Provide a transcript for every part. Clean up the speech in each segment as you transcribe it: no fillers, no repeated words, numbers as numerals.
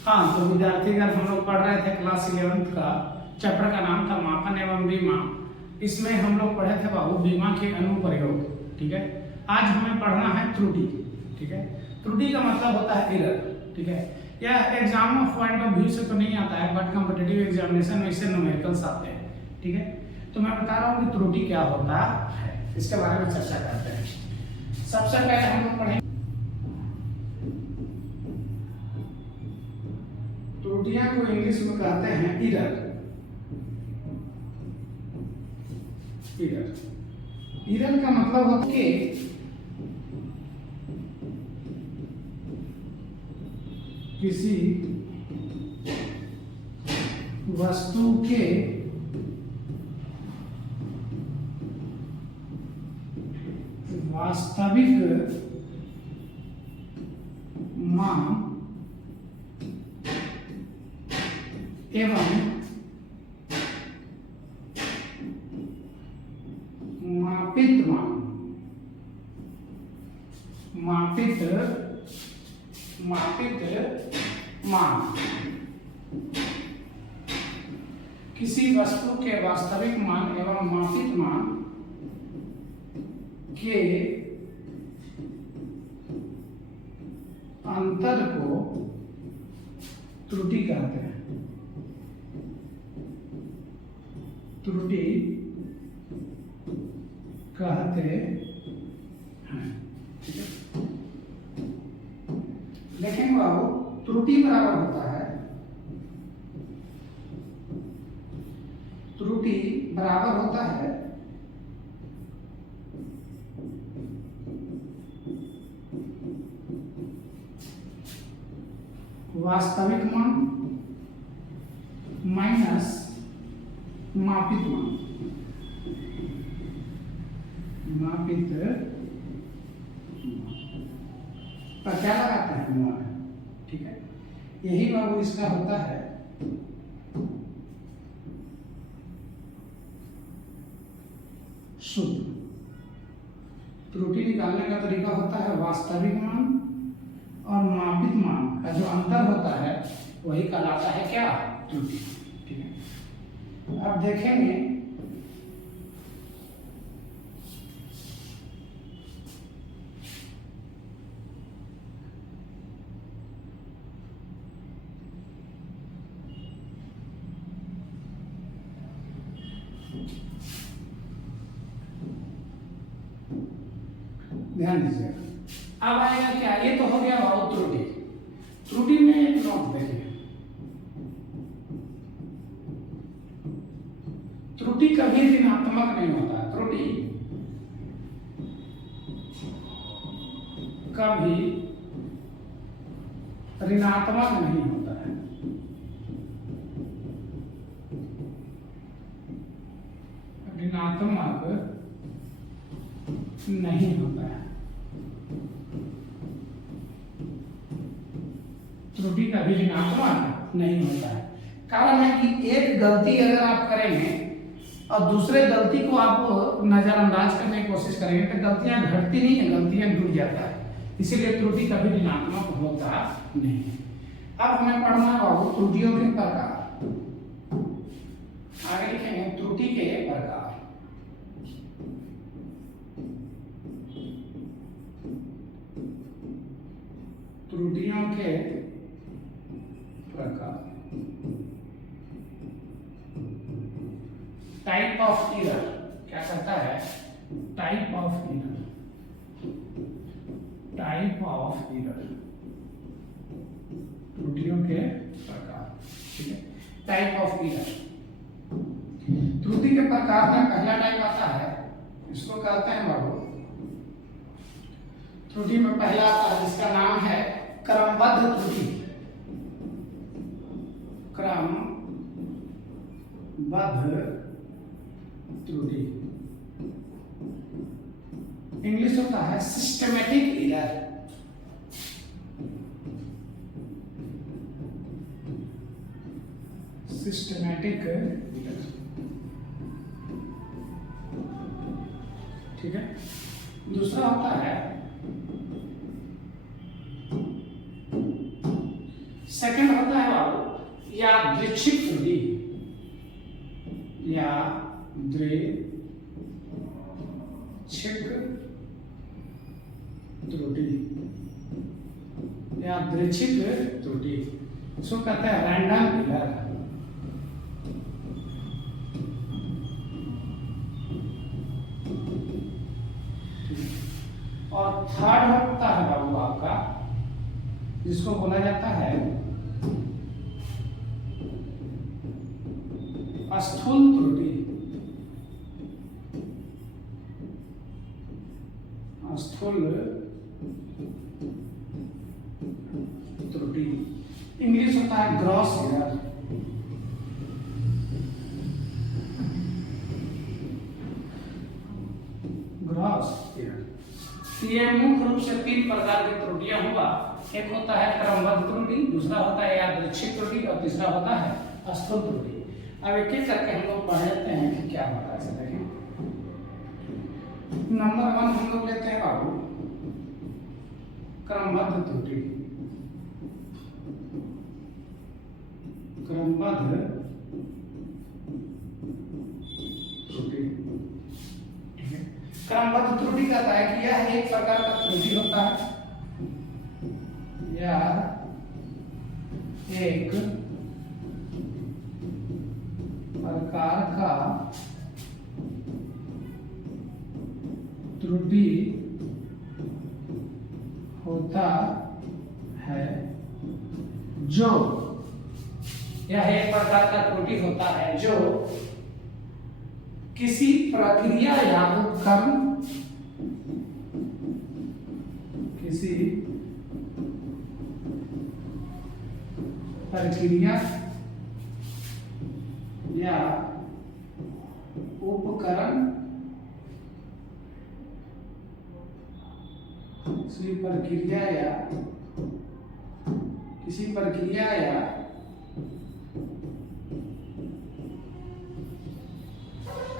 हाँ, तो विद्यार्थीगण हम लोग पढ़ रहे थे क्लास 11th का चैप्टर का नाम था मापन एवं बीमा। इसमें हम लोग पढ़े थे बाबू बीमा के अनुप्रयोग। ठीक है, आज हमें पढ़ना है त्रुटि। ठीक है, त्रुटि का मतलब होता है एरर। ठीक है, यह एग्जाम पॉइंट ऑफ व्यू से तो नहीं आता है, बट कॉम्पिटिटिव एग्जामिनेशन में इससे न्यूमेरिकल्स आते हैं। ठीक है, तो मैं बता रहा हूँ कि त्रुटि क्या होता है, इसके बारे में चर्चा करते हैं। सबसे पहले हम लोग पढ़ेंगे त्रुटियां को इंग्लिश में कहते हैं एरर। एरर का मतलब होता है कि किसी वस्तु के वास्तविक मान एवं मापित मान किसी वस्तु के वास्तविक मान एवं मापित मान के अंतर को त्रुटि कहते हैं। त्रुटि कहते हैं। ठीक है, देखेंगे बाबू, त्रुटि बराबर होता है, त्रुटि बराबर होता है वास्तविक मान माइनस मापित मान। पर क्या लगाते हैं मान। ठीक है, यही बाबू इसका होता है शुद्ध। त्रुटि निकालने का तरीका होता है वास्तविक मान और मापित मान का जो अंतर होता है वही कहलाता है क्या, त्रुटि। ठीक है, अब देखेंगे ध्यान दीजिएगा। अब आएगा क्या, ये तो हो गया भाव त्रुटि। त्रुटि में एक नोट देखिए, त्रुटि कभी ऋणात्मक नहीं होता। त्रुटि कभी ऋणात्मक नहीं होता है। ऋणात्मक नहीं होता है। त्रुटि का भी ऋणात्मक नहीं होता है। कारण है कि एक गलती अगर आप करेंगे और दूसरे गलती को आप नजरअंदाज करने की कोशिश करेंगे तो गलतियां घटती नहीं है, गलतियां जुड़ जाता है। इसीलिए त्रुटि कभी ऋणात्मक होता नहीं। अब हमें पढ़ना होगा त्रुटियों के प्रकार। आगे लिखेंगे त्रुटि के प्रकार। त्रुटियों के प्रकार। टाइप ऑफ एरर क्या कहता है, type of error. Type of error, त्रुटियों के प्रकार। ठीक है, टाइप ऑफ एरर। त्रुटि के प्रकार में पहला टाइप आता है, इसको कहते हैं बाबू, त्रुटि में पहला आता है जिसका नाम है क्रमबद्ध त्रुटि। क्रमबद्ध त्रुटि इंग्लिश होता है सिस्टमैटिक एरर। Systematic error. ठीक है, दूसरा होता है सेकंड होता है बाबू यादृच्छिक त्रुटि, यादृच्छिक त्रुटि, यादृच्छिक त्रुटि, उसको कहते हैं रैंडम एरर। और थर्ड होता है बाबू आपका जिसको बोला जाता है स्थूल त्रुटि, स्थूल त्रुटि, इंग्लिश होता है ग्रॉस एरर। ग्रॉस एरर ये मुख्य रूप से 3 प्रकार की त्रुटियां होगा। एक होता है क्रमबद्ध त्रुटि, दूसरा होता है यादृच्छिक त्रुटि और तीसरा होता है स्थूल त्रुटि। अब एक एक करके हम लोग पढ़ लेते हैं कि क्या होता है। ऐसे देखें, नंबर 1 हम लोग लेते हैं बाबू क्रमबद्ध त्रुटि। क्रमबद्ध त्रुटि, ठीक है। क्रमबद्ध त्रुटि कहता है कि यह एक प्रकार का त्रुटि होता है, यह एक प्रकार का त्रुटि होता है जो, यह एक प्रकार का त्रुटि होता है जो किसी प्रक्रिया या उपकरण, किसी प्रक्रिया या उपकरण, किसी प्रक्रिया या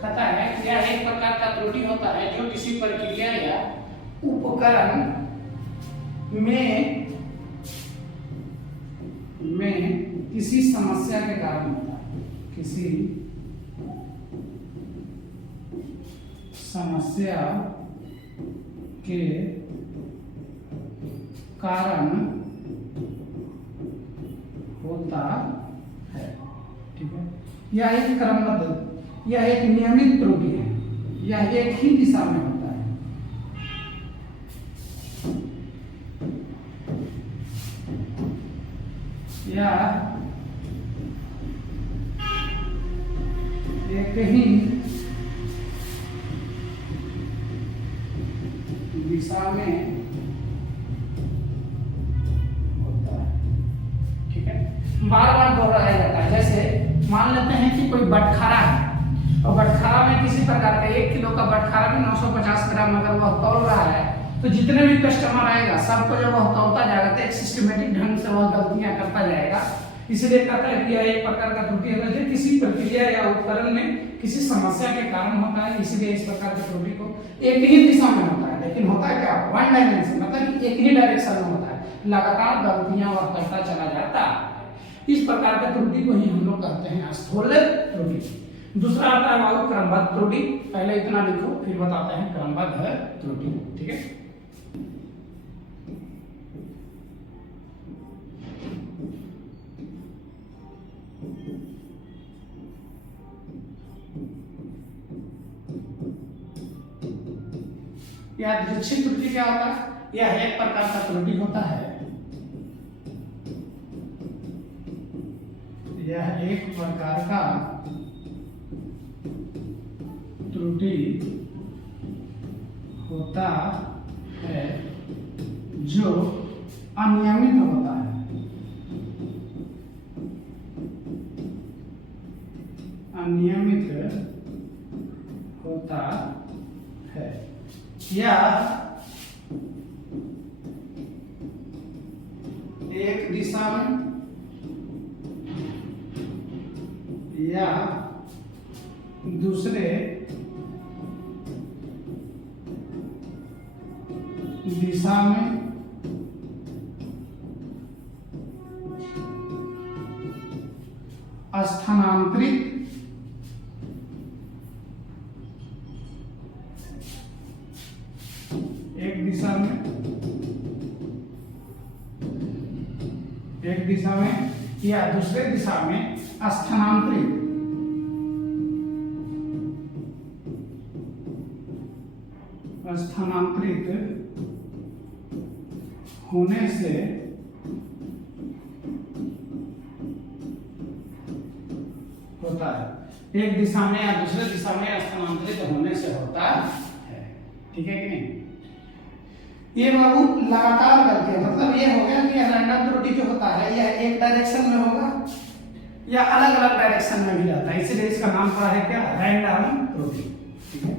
कहता है कि यह एक प्रकार का त्रुटि होता है जो किसी प्रक्रिया या उपकरण में किसी समस्या के कारण होता है, किसी समस्या के कारण होता है, ठीक है। यह एक क्रमबद्ध, यह एक नियमित त्रुटि है, यह एक ही दिशा में होता है। यह एक ही दिशा में होता है, ठीक है। बार बार दोहराया जाता है। जैसे मान लेते हैं कि कोई बटखारा है और बटखारा में किसी प्रकार का 1 किलो का बटखारा में 950 ग्राम अगर वह तौल रहा है तो जितने भी कस्टमर आएगा सबको जब वह तौलता जाएगा तो एक सिस्टमेटिक ढंग से वह गलतियां करता जाएगा। इसलिए कहता है कि यह एक प्रकार का त्रुटि है जो किसी प्रक्रिया या उपकरण में किसी समस्या के कारण होता है। इसलिए इस प्रकार की त्रुटि को एक ही दिशा में होता है, लेकिन होता है क्या, 1 डायमेंशन, मतलब कि एक ही डायरेक्शन में होता है, लगातार गलतियां वह करता चला जाता है। इस प्रकार के त्रुटि को ही हम लोग कहते हैं स्थूल त्रुटि। दूसरा आता है बाबू क्रमबद्ध त्रुटि। पहले इतना लिखो फिर बताते हैं क्रमबद्ध त्रुटि, ठीक है। यादृच्छिक त्रुटि क्या होता है? यह एक प्रकार का त्रुटि होता है, यह एक प्रकार का त्रुटि होता है जो अनियमित होता है, अनियमित होता है या एक दिशा में या दूसरे दिशा में स्थानांतरित एक दिशा में या दूसरे दिशा में स्थानांतरित होने से होता है। एक दिशा में या दूसरे दिशा में स्थानांतरित होने से होता है। ठीक है कि नहीं? ये बाबू लगातार करते हैं, मतलब ये हो गया कि रैंडम त्रुटि जो होता है यह एक डायरेक्शन में होगा या अलग अलग डायरेक्शन में भी जाता है, इसीलिए इसका नाम पड़ा है क्या? रैंडम त्रुटि। ठीक है।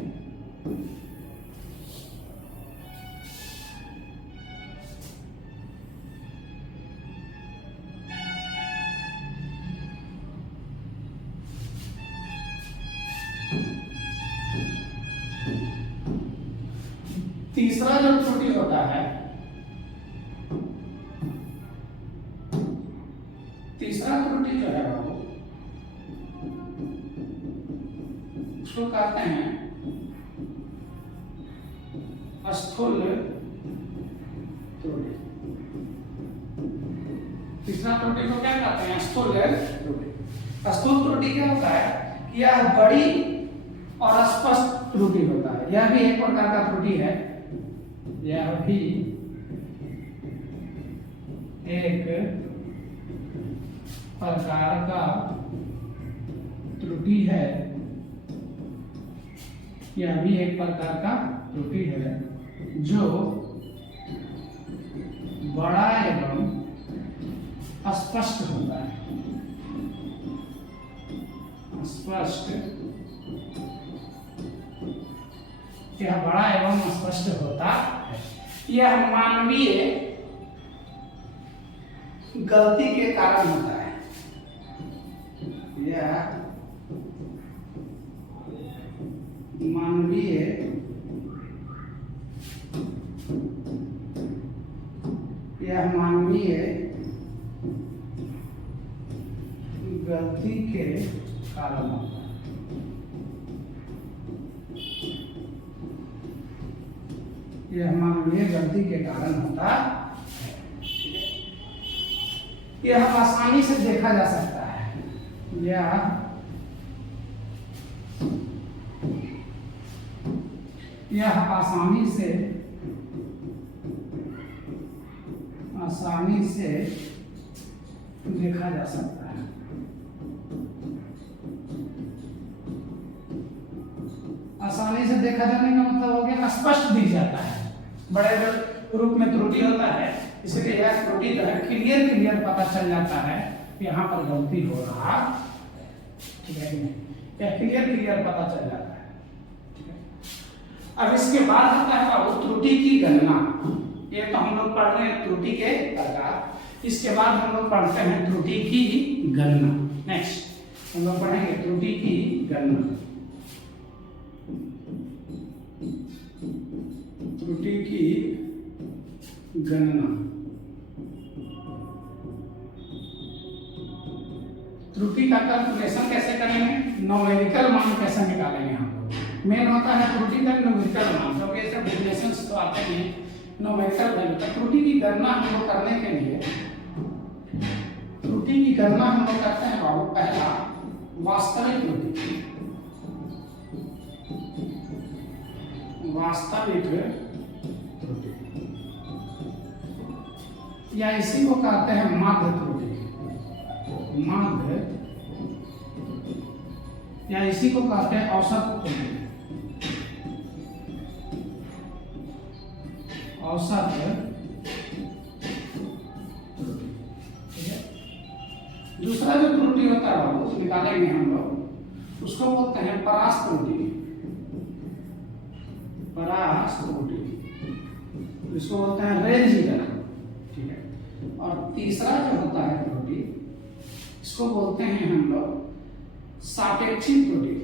तीसरा जो त्रुटि होता है, तीसरा त्रुटि जो है वो उसको कहते हैं स्थूल त्रुटि। तीसरा त्रुटि को क्या कहते हैं? स्थूल त्रुटि। स्थूल त्रुटि क्या होता है? यह बड़ी और स्पष्ट त्रुटि होता है। यह भी एक प्रकार का त्रुटि है, यह भी एक प्रकार का त्रुटि है, यह भी एक प्रकार का त्रुटि है जो बड़ा एवं स्पष्ट होता है। स्पष्ट, यह बड़ा एवं स्पष्ट होता है। यह मानवीय गलती के कारण होता है। यह मानवीय गलती के कारण होता है। यह मानवीय गलती के कारण होता है। यह आसानी से देखा जा सकता है। यह आसानी से देखा जा सकता है। आसानी से देखा जाने का मतलब हो गया स्पष्ट दिख जाता है, बड़े रूप में त्रुटि होता है, इसलिए यह त्रुटि जो है क्लियर पता चल जाता है कि यहाँ पर गलती हो रहा है। ठीक है, यह क्लियर पता चल जाता है। ठीक है। अब इसके बाद होता है बाबू त्रुटि की गणना। ये तो हम लोग पढ़ रहे हैं त्रुटि के प्रकार। इसके बाद हम लोग पढ़ते हैं त्रुटि की गणना। नेक्स्ट हम लोग पढ़ेंगे त्रुटि की गणना। त्रुटि की गणना। त्रुटि का कैलकुलेशन कैसे करेंगे? न्यूमेरिकल मान कैसे निकालेंगे हम लोग? मेन होता है त्रुटि का न्यूमेरिकल मान, क्योंकि ऐसे डेफिनेशंस तो आते हैं न्यूमेरिकल वैल्यू का। त्रुटि की गणना हम लोग करने के लिए त्रुटि की गणना हम लोग करते हैं बाबू। पहला वास्तविक त्रुटि। वास्तविक त्रुटि या इसी को कहते हैं माध्य त्रुटि। माध्य या इसी को कहते हैं औसत त्रुटि। औसत त्रुटि। ठीक है। दूसरा जो त्रुटि होता है वो निकालेंगे हम लोग, उसको बोलते हैं परास त्रुटि। परास त्रुटि, इसको बोलते हैं रेंज एरर। ठीक है। और तीसरा जो होता है त्रुटि, इसको बोलते हैं हम लोग सापेक्षिक त्रुटि।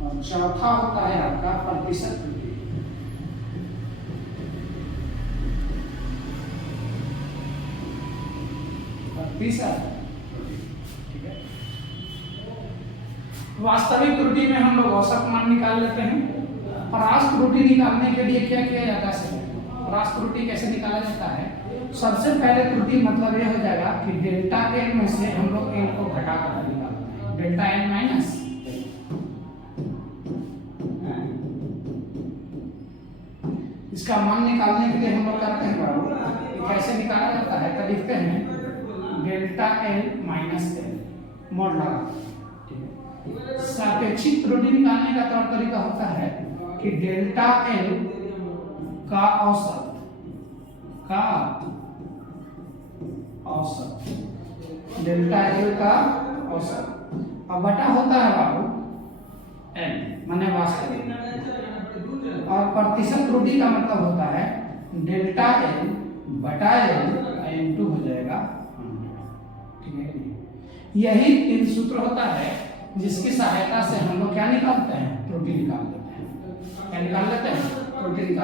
और चौथा होता है आपका प्रतिशत त्रुटि। प्रतिशत त्रुटि, ठीक है। वास्तविक त्रुटि में हम लोग औसत मान निकाल लेते हैं। परास त्रुटि निकालने के लिए क्या किया जाता है? परास त्रुटि कैसे निकाला जाता है? सबसे पहले त्रुटि मतलब ये हो जाएगा कि डेल्टा एन में से हम लोग एन को घटा कर निकालते हैं, डेल्टा एन माइनस इसका मान निकालने के लिए हम लोग करते हैं बाबू, कैसे निकाला जाता है तो लिखते हैं delta L minus L mode लगा, ठीक है। सापेक्षिक त्रुटि निकालने का तौर तरीका होता है कि डेल्टा एल का औसत डेल्टा एल का औसत अब बटा होता है बाबू एन माने वास्तविक, और प्रतिशत त्रुटि का मतलब होता है डेल्टा एल बटा एल इनटू हो जाएगा 100, ठीक है। यही तीन सूत्र होता है जिसकी सहायता से हम लोग क्या निकालते हैं? त्रुटि निकाल लेते हैं। क्या निकाल लेते हैं? त्रुटि निकाल